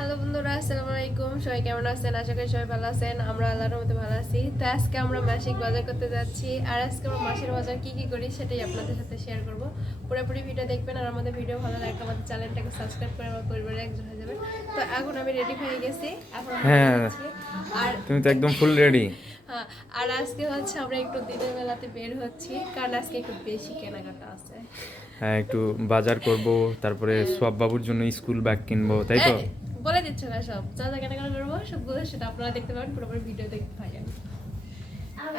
Hello বন্ধুরা, আসসালামু আলাইকুম। সবাই কেমন আছেন? আশা করি সবাই ভালো আছেন। আমরা আল্লাহর রহমতে ভালো আছি। তো আজকে আমরা মাসিক বাজার করতে যাচ্ছি, আর আজকে আমরা মাসের বাজার কি কি করি সেটাই আপনাদের সাথে শেয়ার করব। পুরোপুরি ভিডিও দেখবেন, আর আমাদের ভিডিও ভালো লাগলে আমাদের চ্যানেলটাকে সাবস্ক্রাইব করে আমার পরিবারে একজন হয়ে যাবেন। তো এখন আমি রেডি হয়ে গেছি, এখন আমরা যাচ্ছি। আর তুমি তো একদম ফুল রেডি। হ্যাঁ, আর আজকে হচ্ছে আমরা একটু দিনের বেলাতে বের হচ্ছি, কারণ আজকে একটু বেশি কেনাকাটা আছে। হ্যাঁ, একটু বাজার করব, তারপরে সোয়াব বাবুর জন্য স্কুল ব্যাগ কিনবো, তাই তো? বলে দিচ্ছ না, সব যা যা কেনাকাটা করবো সবগুলো সেটা আপনারা দেখতে পাবেন, পুরোপুরি ভিডিও দেখতে থাকেন।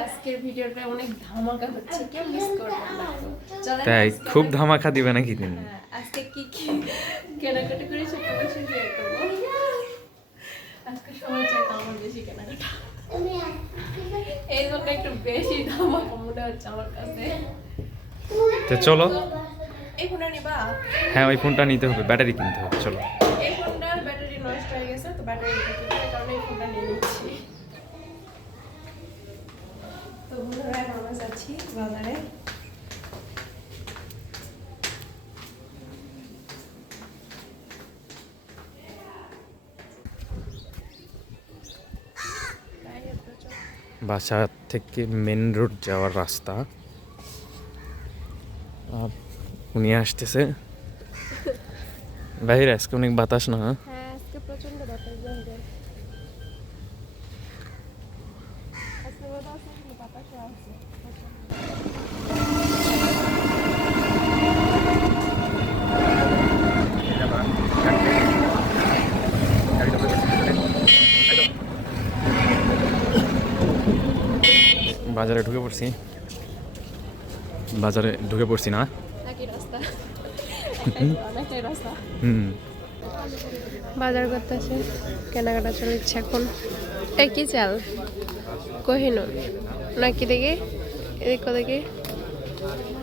আজকের ভিডিওটা অনেক ধামাকা হচ্ছে, কেউ মিস করবেন না। তাই খুব ধামাকা দিবে নাকি তুমি? আজকে কি কি কেনাকাটা করি সেটা অবশ্যই শেয়ার করবো। আজকে সবাই চাইতো আমার বেশি কেনাকাটা, এই জন্য একটু বেশি ধামাকা মনে হচ্ছে আমার কাছে। তো চলো। এই ফোনটা নিবা? হ্যাঁ, ওই ফোনটা নিতে হবে, ব্যাটারি কিনতে হবে, চলো। এই ফোনটার ব্যাটারি নষ্ট হয়ে গেছে, তো ব্যাটারি কারণে এই ফোনটা নিয়ে নিচ্ছি। তো বন্ধুরা, আমরা যাচ্ছি বাজারে। বাসা থেকে মেন রোড যাওয়ার রাস্তা, আর উনি আসতেছে। বাইরে আজকে অনেক বাতাস না? হ্যাঁ, আজকে প্রচন্ড বাতাস বইবে। আজকে বাতাস আছে, বাতাসও আছে। বাজারে ঢুকে পড়ছি, বাজারে ঢুকে পড়ছি না? একই রাস্তা, অনেকটাই রাস্তা। হুম। বাজার করতেছে, কেনাকাটা চলছে এখন। এই কি চাল? কোহিনুর নাকি দেখি, এদিক দেখি।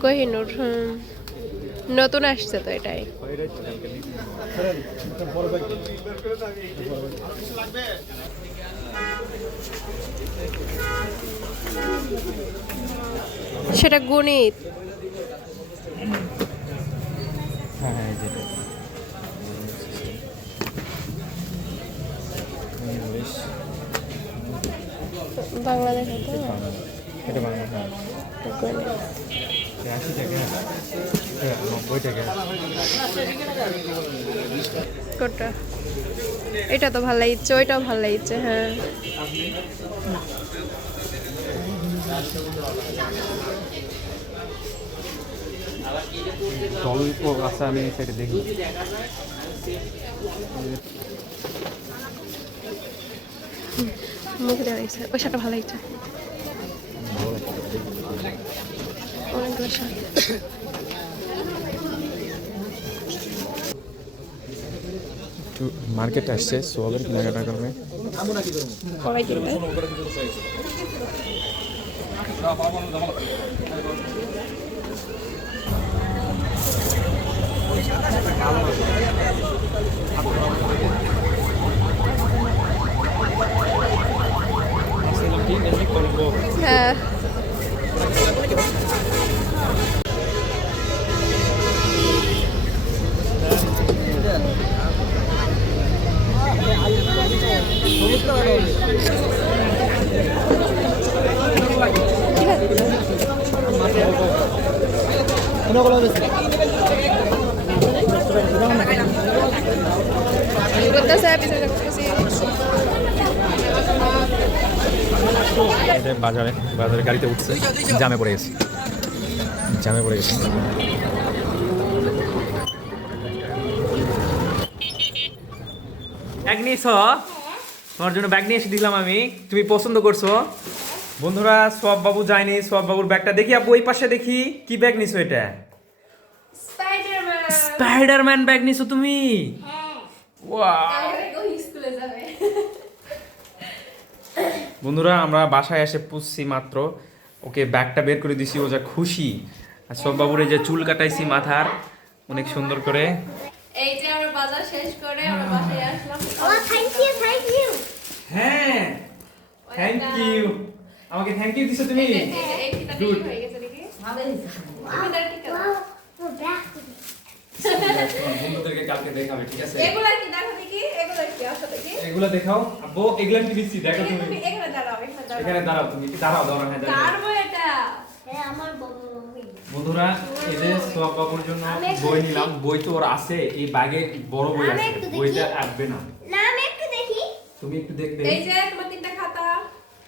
কোহিনুর, নতুন আসছে তো এটাই। সেটা গণিত। হ্যাঁ, যেটা বাংলাদেশে তো এটা বাংলা। হ্যাঁ, গণিত। 80 টাকা, 90 টাকা। কোনটা? এটা তো ভালো লাগছে, ওইটাও ভালো লাগছে। হ্যাঁ, স্বল্প আছে, আমি সেটা দেখি। মুখে দেওয়া লাগছে, ওই শার্টটা ভালো লাগছে, অনেকগুলো শার্ট। একটু মার্কেটে আসছে, সোয়াবের কেনাকাটা করবে। কলাই কিনবে। হ্যাঁ, বাজারে বাজারে গাড়িতে উঠছে, জামে পড়ে গেছে, জামে পড়ে গেছে। ব্যাগ নিয়েছ? তোমার জন্য ব্যাগ নিয়ে এসে দিলাম আমি, তুমি পছন্দ করছো। বন্ধুরা, সোয়াব বাবু যায়নি, সোয়াব বাবুর ব্যাগটা দেখি। আপু ওই পাশে দেখি, কি ব্যাগ নিছো এটা? স্পাইডারম্যান ব্যাগ নিছো তুমি? বন্ধুরা, আমরা বাসায় এসে পুষছি মাত্র, ওকে ব্যাগটা বের করে দিছি, ও যা খুশি। আর সব বাবুরে যে চুল কাটাইছি মাথার অনেক সুন্দর করে। এই যে আমরা বাজার শেষ করে আমরা বাসায় আসলাম। থ্যাংক ইউ হ্যাঁ, থ্যাংক ইউ। আমাকে থ্যাংক ইউ দিছো তুমি? এই ফিতা ঠিক হয়ে গেছে দেখি। ফিতা ঠিক আছে। বন্ধুদেরকে কালকে দেখাবে, ঠিক আছে? এগুলা কি দেখো দেখি, এগুলা কি? এগুলো দেখাও আব্বু, এগুলো কি দিচ্ছি দেখো তুমি তুমি। এখানে দাঁড়াও, এখানে দাঁড়াও, তুমি কি দাঁড়াও দাঁড়াও, হ্যাঁ দাঁড়াও। দাঁড়াবো এটা। হ্যাঁ আমার বাবু বন্ধুরা এই যে সোয়াব বাবুর জন্য বই নিলাম, বই তো ওর আছে এই ব্যাগে, বড় বই আমি আছে, একটু দেখি। বইটা আসবে না। না আমি একটু দেখি তুমি একটু দেখবে, এই যে তোমার 3টা খাতা।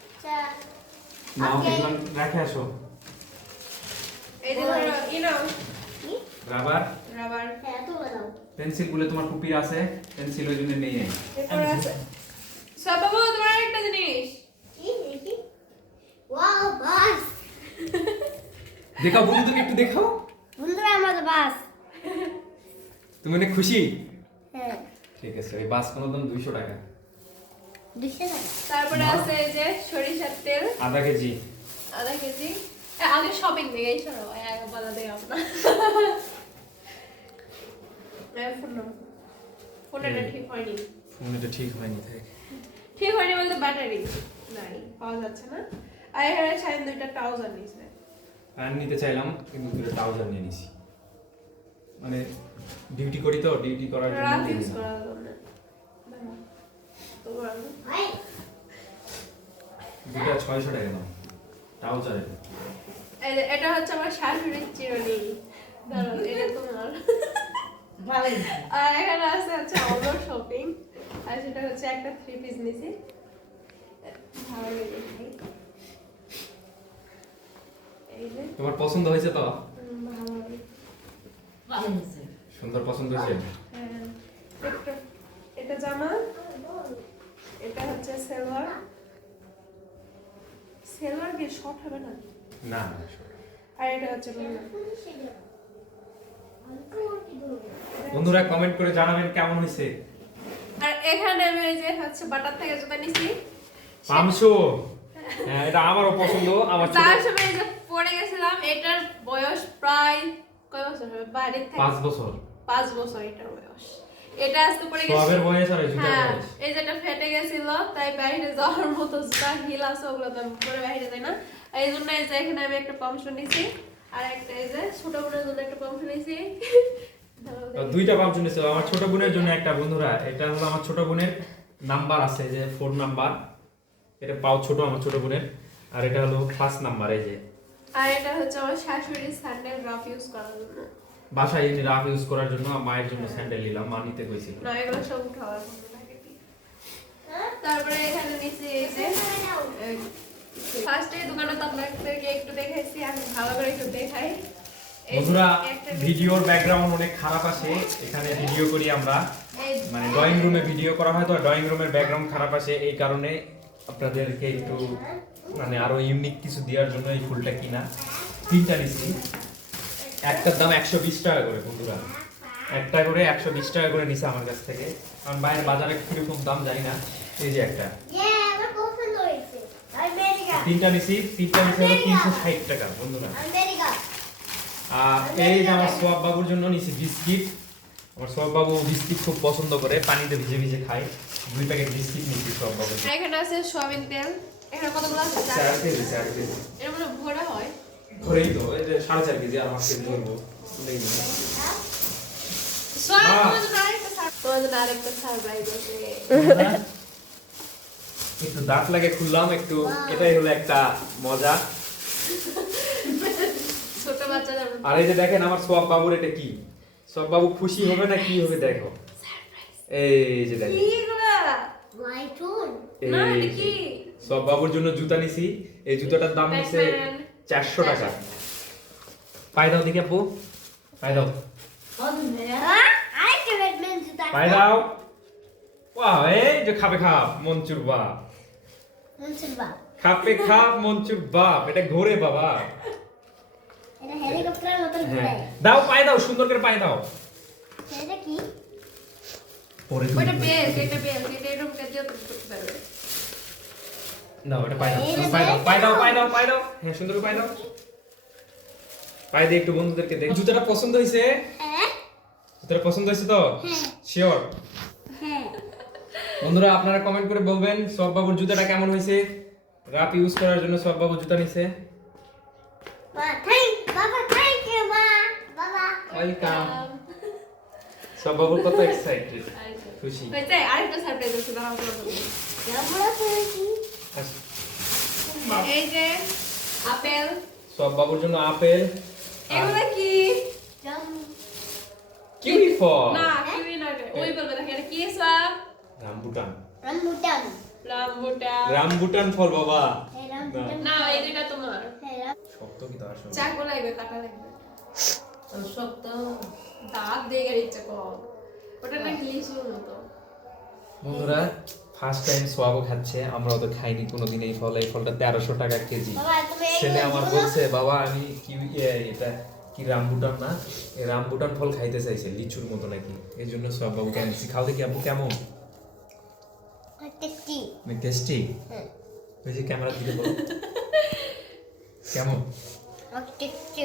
আচ্ছা নাও Okay. এগুলো রেখে আসো। এই যে ধরো নাও কি রাবার, রাবার। হ্যাঁ তো বলো পেন্সিল গুলো তোমার কুপি আছে, পেন্সিল ওই জন্য নেই। এরপর আছে সব বাবু তোমার একটা জিনিস। কি দেখি ওয়াও বাস দেখাও বন্ধু, তুমি একটু দেখাও। বন্ধুরা আমাদের বাস তুমি অনেক খুশি? হ্যাঁ ঠিক আছে, এই বাস কোনো দাম 200 টাকা, 200 টাকা তারপরে আছে এই যে সরিষার তেল আধা কেজি। আধা কেজি। আগে শপিং থেকে এই সরো বাধা দেয় আপনার ফোনটা ঠিক হয়নি। ফোন এটা ঠিক হয়নি, তাই ঠিক হয়নি বলতে ব্যাটারি নাই, পাওয়া যাচ্ছে না। আর এখানে সাইন 2টা ট্রাউজার নিছে। প্যান্ট নিতে চাইলাম কিন্তু দুটো ট্রাউজার নিয়ে নিছি, মানে ডিউটি করি তো, ডিউটি করার জন্য রাফ নিয়ে ইউজ নিলাম। করার জন্য তো বড় ভাই দুটো 600 টাকা দাম ট্রাউজারের। এই যে এটা হচ্ছে আমার শাশুড়ির চিরুনি। দাঁড়াও, এটা তোমার। আর এখানে আছে হচ্ছে আমার শপিং, আর সেটা হচ্ছে একটা 3 পিস নিছি। ভালো লাগে ভাই। এই যে তোমার পছন্দ হয়েছে তো? ভালো লাগে। সুন্দর পছন্দ হয়েছে। হ্যাঁ, এটা জামা, এটা হচ্ছে সেলোয়ার। সেলোয়ার কি শর্ট হবে না? না আর এটা হচ্ছে লুঙ্গি। বন্ধুরা কমেন্ট করে জানাবেন কেমন হয়েছে। আর এখানে আমি ওই যে হচ্ছে বাটার থেকে জুতা নিছি। পামশো, হ্যাঁ এটা আমারও পছন্দ, আমার ছোট তার সময় এই যে পড়ে গেছিলাম, এটার বয়স প্রায় কয় বছর হবে? বাড়ির থেকে 5 বছর। 5 বছর এটার বয়স। এটা আজকে পড়ে গেছে। সবের বয়স আর এই জুতার হ্যাঁ, বয়স। এই যেটা ফেটে গেছিল, তাই বাইরে যাওয়ার মতো জুতা হিল আছে, ওগুলো তো আমি পরে বাইরে যাই না। এই জন্য এই যে এখানে আমি একটা পামশো নিছি, আর একটা এই যে ছোট বোনের জন্য একটা পামশো নিছি। দুইটা পামশো নিয়েছে আমার ছোট বোনের জন্য একটা। বন্ধুরা এটা হলো আমার ছোট বোনের নাম্বার আছে যে 4 নাম্বার, এটা পাও ছোট আমার ছোট বোনের, আর এটা হলো 5 নাম্বার। এই যে আর এটা হচ্ছে আমার শাশুড়ির স্যান্ডেল রাফ ইউজ করার জন্য। বাসায় এনে রাফ ইউজ করার জন্য মায়ের জন্য স্যান্ডেল নিলাম, মা নিতে কইছিল। না, এগুলো সব খাওয়ার জন্য লাগে। তারপরে এখানে নিচে এই যে ফার্স্টে দোকানে তো আপনাদেরকে একটু দেখাইছি, আমি ভালো করে একটু দেখাই। এই যে বন্ধুরা একটা ভিডিওর ব্যাকগ্রাউন্ড অনেক খারাপ আসে, এখানে ভিডিও করি আমরা, এই- মানে ড্রয়িং রুমে ভিডিও করা হয় তো ড্রয়িং রুমের ব্যাকগ্রাউন্ড খারাপ আসে, এই কারণে আপনাদেরকে একটু মানে আরো ইউনিক কিছু দেওয়ার জন্য এই ফুলটা কিনা। 3টা নিছি, একটার দাম 120 টাকা করে। বন্ধুরা একটা করে 120 টাকা করে নিছে আমার কাছ থেকে, কারণ বাইরের বাজারে কিরকম দাম জানি না। এই যে একটা, ইয়ে আমার পছন্দ হয়েছে আমেরিকা 3টা নিছি হলো 360 টাকা। বন্ধুরা আমেরিকা আর এই যে আমার সোয়াব বাবুর জন্য নিছি বিস্কিট। আমার সোয়াব বাবু বিস্কিট খুব পছন্দ করে, পানিতে ভিজে ভিজে খায়। 2 প্যাকেট বিস্কিট নিছি সোয়াব বাবুর জন্য। আর এখানে আছে সয়াবিন তেল। এখানে কতগুলো আছে? 4 কেজি 4 কেজি এর মধ্যে ভরা হয়। ধরেই তো, এই যে 4.5 কেজি আর আমার কেজি ধরবো। তোমার জন্য আরেকটা সারপ্রাইজ আছে। একটু দাঁত লাগে খুললাম একটু, এটাই হলো একটা মজা। ছোট বাচ্চা যেমন আর এই যে দেখেন আমার সোয়াব বাবুর এটা কি, সোয়াব বাবু খুশি হবে না কি হবে দেখো। এই যে দেখেন, কি এগুলা? মাইটুন এই না, এটা যে। কি? সোয়াব বাবুর জন্য জুতা নিছি, এই জুতাটার দাম নিছে Batman। 400 টাকা। পায়ে দাও দেখি আপু, পায়ে দাও, আরেকটা ব্যাটম্যান জুতা পায়ে দাও। ওয়াও, এই যে খাবে খাপ মনচুর বাপ, মনসুর বাপ খাপে খাপ মনচুর বাপ, এটা ঘোরে বাবা। এটা হেলিকপ্টারের মতন হ্যাঁ ঘুরে দাও, পায়ে দাও, সুন্দর করে পায়ে দাও। এটা কি পরে ওটা বেস, এটা বেস, এটা এরকম কাজে করতে পারবে। দাও, এটা পায়ে দাও, পায়ে দাও, পায়ে দাও, পায়ে দাও, পায়ে দাও। হ্যাঁ সুন্দর করে পায়ে দাও, পায়ে দিয়ে একটু বন্ধুদেরকে দেখ। জুতাটা পছন্দ হয়েছে? হ্যাঁ জুতাটা পছন্দ হয়েছে তো? হ্যাঁ শিওর? হ্যাঁ বন্ধুরা আপনারা কমেন্ট করে বলবেন সব বাবুর জুতাটা কেমন হয়েছে। রাপ ইউজ করার জন্য সব বাবু জুতা নিছে। বাবা থ্যাংক ইউ মা বাবা ওয়েলকাম। সব বাবু কত এক্সাইটেড। খুশি হয়েছে আরেকটা সারপ্রাইজ আছে দাঁড়াও আমরা করেছি আচ্ছা, এই যে আপেল সব বাবুর জন্য আপেল এগুলো কি জাম কিউই ফল না কিউই না ওই বলবে দেখে এটা কি সব রামবুটান রামবুটান রামবুটান ফল বাবা এই রামবুটান না এই দুইটা তোমার হ্যাঁ শক্ত কি তো আসলে চাকু লাগবে কাটা লাগবে শক্ত দাঁত দিয়ে গেলে ইচ্ছা কর ওটা না লিচুর মতো বন্ধুরা ফার্স্ট টাইম সোয়াবো খাচ্ছে আমরাও তো খাইনি কোনোদিন এই ফল, এই ফলটা 1300 টাকা কেজি। বাবা তুমি এই ছেলে আমার বলছে বাবা আমি কি এটা কি রামবুটান না, এই রামবুটান ফল খাইতে চাইছে লিচুর মতো নাকি, এই জন্য সোয়াব বাবুকে আনছি। খাও দেখি আপু কেমন, টেস্টি অনেক টেস্টি। হ্যাঁ ওই যে ক্যামেরা দিকে বলো কেমন। টেস্টি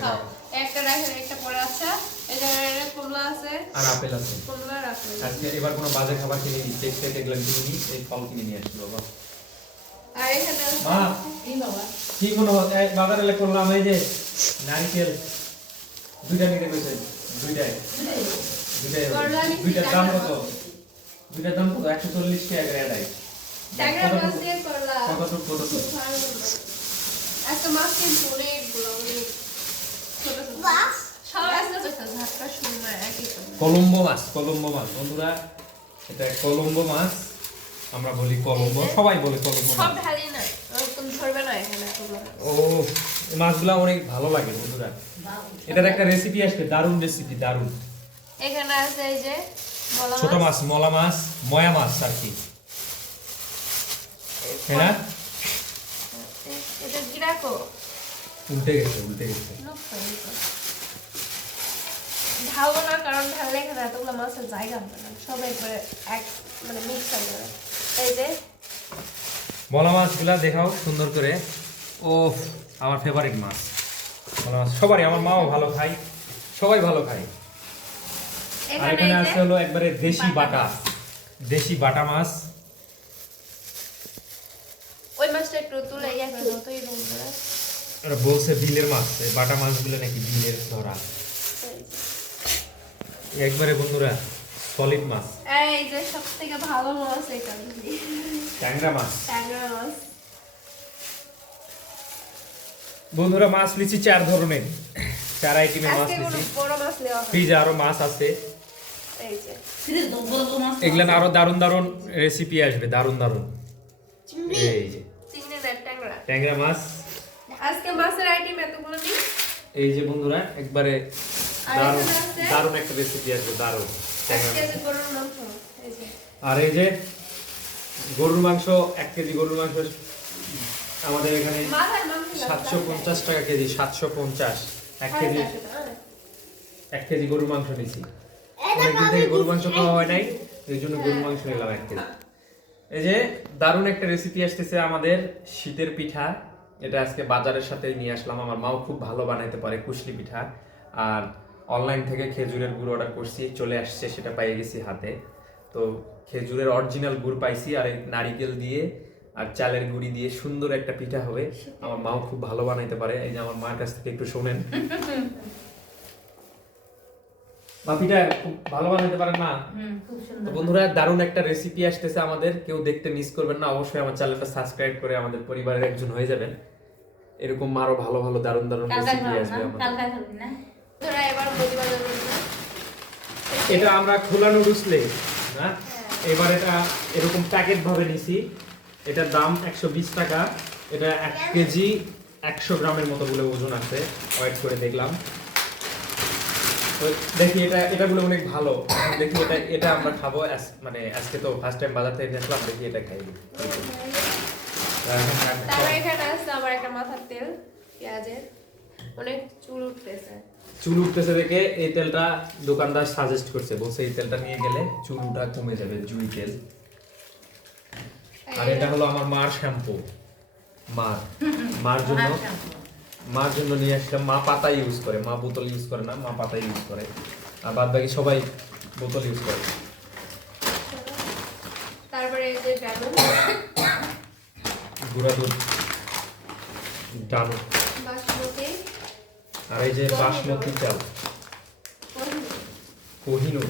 খাও একটা রাখেন একটা পরে আছে এই যে কমলা আছে আর আপেল আছে। কমলা রাখেন আজকে এবার কোনো বাজে খাবার কিনে নি, কেক টেক এগুলো কিনে নি, এই ফল কিনে নিয়ে আসছি বাবা। আর এখানে আছে মা কি বাবা কি মনে হয় এই বাজারে লে করলাম এই যে নারকেল দুইটা নিতে কইছে, দুইটাই করলা নিচ্ছি, দুইটার দাম টাকা কত, দুইটার দাম কত 140 টাকা করে দেয়। ট্যাংরা মাছ দিয়ে করলা কতটুকু একটা মাছ কিন্তু অনেকগুলো অনেক ছোট ছোট বাহ সব আছে তো ঝাটকা সুন্দর একই রকম। কলম্বো মাছ, কলম্বো মাছ বন্ধুরা, এটা কলম্বো মাছ, আমরা বলি কলম্বো, সবাই বলে কলম্বো সব মাছ। ঢালি না তুমি ধরবে না এখানে তোমরা ও এই মাছগুলো অনেক ভালো লাগে বন্ধুরা, এটার একটা রেসিপি আসবে, দারুণ রেসিপি, দারুণ। এখানে আছে এই যে মলা ছোট মাছ, মলা মাছ, ময়া মাছ আর কি, তাই না? এটা গিরাকো উল্টে গেছে, উল্টে গেছে। ঢালবো না কারণ ঢাললে এখানে এতগুলো মাছের জায়গা হবে না সব একবারে এক মানে মিক্স হয়ে যাবে এই যে মলা মাছগুলা দেখাও সুন্দর করে। ও আমার ফেভারিট মাছ মলা মাছ, সবারই, আমার মাও ভালো খায়, সবাই ভালো খায়। আর এখানে এখানে এই আছে যে হলো একবারে দেশি বাটা, দেশি বাটা মাছ। ওই মাছটা একটু তুলে ইয়ে করে দাও তো এই রুম করে ওরা বলছে বিলের মাছ, এই বাটা মাছগুলো নাকি বিলের ধরা, একবারে বন্ধুরা সলিড মাছ। এই যে সব থেকে ভালো মাছ এটা ট্যাংরা মাছ ট্যাংরা মাছ বন্ধুরা, মাছ লিচি 4 ধরনের, 4 আইটেমের মাছ আজকে কোনো লিচি। বড় মাছ নেওয়া হয় ফ্রিজে আরো মাছ আছে, এই যে সিরিজ বড় বড় মাছ এগুলা আরো দারুণ দারুণ রেসিপি আসবে, দারুণ দারুণ। চিংড়ি এই যে চিংড়ি না ট্যাংরা ট্যাংরা মাছ, আজকে মাছের আইটেম এতগুলো নেই এই যে বন্ধুরা একবারে আর দারুণ এখানে আছে? দারুণ একটা রেসিপি আসবে, দারুণ ট্যাংরা আজকে মাছ। আছে গরুর মাংস এই যে আর এই যে গরুর মাংস, 1 কেজি গরুর মাংস আমাদের এখানে মাথার মাংস 750 টাকা কেজি, 750 1 কেজি, 1 কেজি গরুর মাংস নিছি। অনেকদিন থেকে গরুর মাংস খাওয়া হয় নাই, এই জন্য গরুর মাংস নিলাম 1 কেজি। এই যে দারুণ একটা রেসিপি আসতেছে আমাদের, শীতের পিঠা, এটা আজকে বাজারের সাথে নিয়ে আসলাম। আমার মাও খুব ভালো বানাইতে পারে কুশলি পিঠা, আর অনলাইন থেকে খেজুরের গুড় অর্ডার করছি, চলে আসছে, সেটা পেয়ে গেছি হাতে। তো খেজুরের অরিজিনাল গুড় পাইছি, আর এই নারিকেল দিয়ে আর চালের গুঁড়ি দিয়ে সুন্দর একটা পিঠা হবে। আমার মাও খুব ভালো বানাইতে পারে, এই যে আমার মার কাছ থেকে একটু শোনেন। মা পিঠা খুব ভালো বানাইতে পারেন না? খুব তো সুন্দর বন্ধুরা দারুণ একটা রেসিপি আসতেছে আমাদের, কেউ দেখতে মিস করবেন না, অবশ্যই আমার চ্যানেলটা সাবস্ক্রাইব করে আমাদের পরিবারের একজন হয়ে যাবেন। এরকম আরো ভালো ভালো দারুণ দারুণ কালকা রেসিপি খাওয়া আসবে না আমাদের। কালকা খাবি না ধরা এবার মুদি বাজার করব এটা আমরা খোলা নুডলস লেগ না, এবার এটা এরকম প্যাকেট ভাবে নিছি, এটার দাম 120 টাকা, এটা 1 কেজি 100 গ্রামের মতো বলে ওজন আছে, ওয়েট করে দেখলাম। তো দেখি এটা বলে অনেক ভালো, দেখি এটা আমরা খাবো, মানে আজকে তো ফার্স্ট টাইম বাজার থেকে দেখলাম, দেখি এটা খাইবো। তারপর এখানে আছে আমার একটা মাথার তেল পেঁয়াজের অনেক চুল উঠতেছে চুল উঠতেছে দেখে এই তেলটা দোকানদার সাজেস্ট করছে, বলছে এই তেলটা নিয়ে গেলে চুল উঠা কমে যাবে, জুই তেল। আর এটা হলো আমার মার শ্যাম্পু, মার জন্য নিয়ে আসলাম। মা পাতা ইউজ করে, মা বোতল ইউজ করে না, মা পাতা ইউজ করে, আর বাদ বাকি সবাই বোতল ইউজ করে। তারপরে এই যে ডালু গুঁড়া দুধ, ডানু, বাসমতি আর এই যে বাসমতি চাল, কোহিনুর,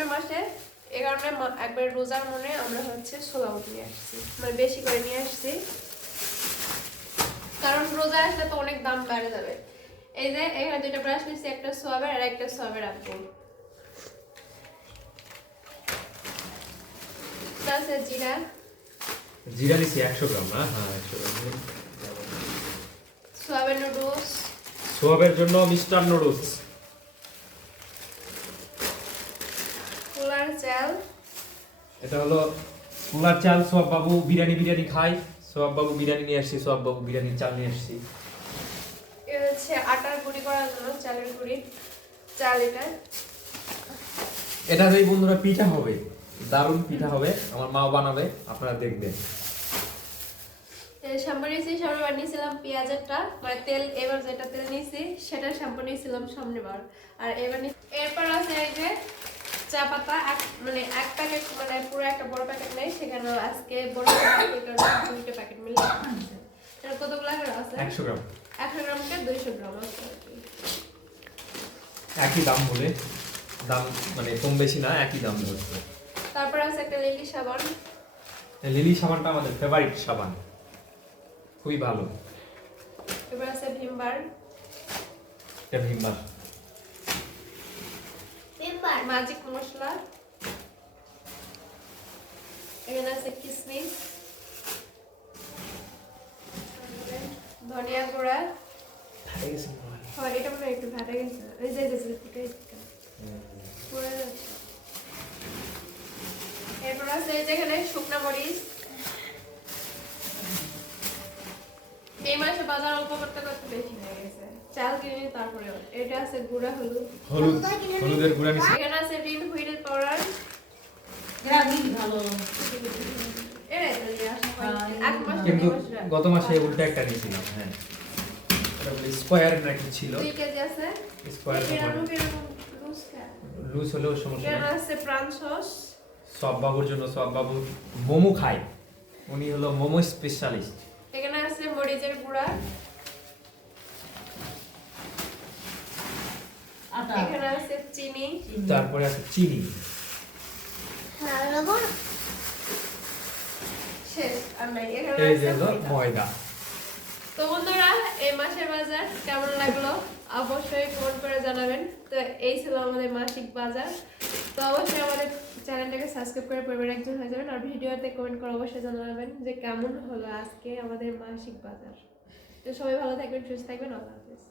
সামনের মাসে এই কারণে একবার রোজার মনে আমরা হচ্ছে ছোলা বুট নিয়ে আসছি, মানে বেশি করে নিয়ে আসছি, কারণ রোজা আসলে তো অনেক দাম বেড়ে যাবে। এই যে এখানে দুইটা ব্রাশ নিচ্ছি, একটা সোয়াবের আর একটা সোয়াবের আপু। আছে জিরা, জিরা নিছি 100 গ্রাম না? হ্যাঁ 100 গ্রাম। সোয়াবের নুডলস, সোয়াবের জন্য মিস্টার নুডলস। পোলার চাল, এটা হলো পোলার চাল। সোয়াব বাবু বিরিয়ানি খায়, সোয়াব বাবু বিরিয়ানি নিয়ে আসছি, সোয়াব বাবু বিরিয়ানির চাল নিয়ে আসছি। এটা হচ্ছে আটার গুঁড়ি করার জন্য চালের গুঁড়ি, চাল এটা। এটা এই বন্ধুরা পিঠা হবে, দারুণ পিঠা হবে, আমার মা বানাবে, আপনারা দেখবেন। শ্যাম্পু নিয়েছি, সামনে বার নিয়েছিলাম পেঁয়াজেরটা, মানে তেল, এবার যেটা তেল নিয়েছি সেটা শ্যাম্পু নিয়েছিলাম সামনে বার। আর এবার এরপর আছে এই যে চা পাতা, মানে এক প্যাকেট, মানে পুরো একটা বড় প্যাকেট নেই, সেখানে আজকে বড় দুইটা প্যাকেট মিলে এটা কতগুলো আছে? 100 গ্রাম। 100 গ্রামকে 200 গ্রাম আছে। একই দাম বলে, দাম মানে কম বেশি না, একই দাম ধরছে। তারপর আছে একটা লিলি সাবান, লিলি সাবানটা আমাদের ফেভারিট সাবান, খুবই ভালো। এবার আছে ভিমবার, এটা ভিমবার। পেপার ম্যাজিক মশলা, এখানে আছে কিসমিস, ধনিয়া গুঁড়া। এটা মনে হয় একটু ভাটা গেছে, এই যে পুরো যাচ্ছে। এরপর আছে এই যেখানে শুকনা মরিচ। এই মাসে বাজার অল্প করতে করতে বেশি হয়ে গেছে, চাল কিনে তারপরে এটা আছে গুঁড়া হলুদ, হলুদের গুঁড়া নিছি। এখানে আছে রিন হুইল পাউডার। গ্রামীণ ভালো। এটাই তো নিয়ে আসা হয় এক মাস কিন্তু দুই মাস গত মাসে উল্টা একটা নিয়েছিলাম। হ্যাঁ, এটা বলে স্কয়ার নাকি ছিল, 2 কেজি আছে। স্কয়ার লুজ হলেও সমস্যা এখানে নেই। আছে প্রাণ সস, সব বাবুর জন্য, সব বাবু মোমো খায়, উনি হলো মোমো স্পেশালিস্ট। এখানে আছে মরিচের গুঁড়া, আটা। এখানে আছে চিনি, তারপরে আছে চিনি। লবণ শেষ আর নাই। এখানে এই যে আছে হলো ময়দা। ময়দা। তো বন্ধুরা এই মাসের বাজার কেমন লাগলো অবশ্যই কমেন্ট করে জানাবেন। তো এই ছিল আমাদের মাসিক বাজার। তো অবশ্যই আমাদের চ্যানেলটাকে সাবস্ক্রাইব করে পরিবারের একজন হয়ে যাবেন, আর ভিডিওতে কমেন্ট করে অবশ্যই জানাবেন যে কেমন হলো আজকে আমাদের মাসিক বাজার। তো সবাই ভালো থাকবেন, সুস্থ থাকবেন, আল্লাহ হাফেজ।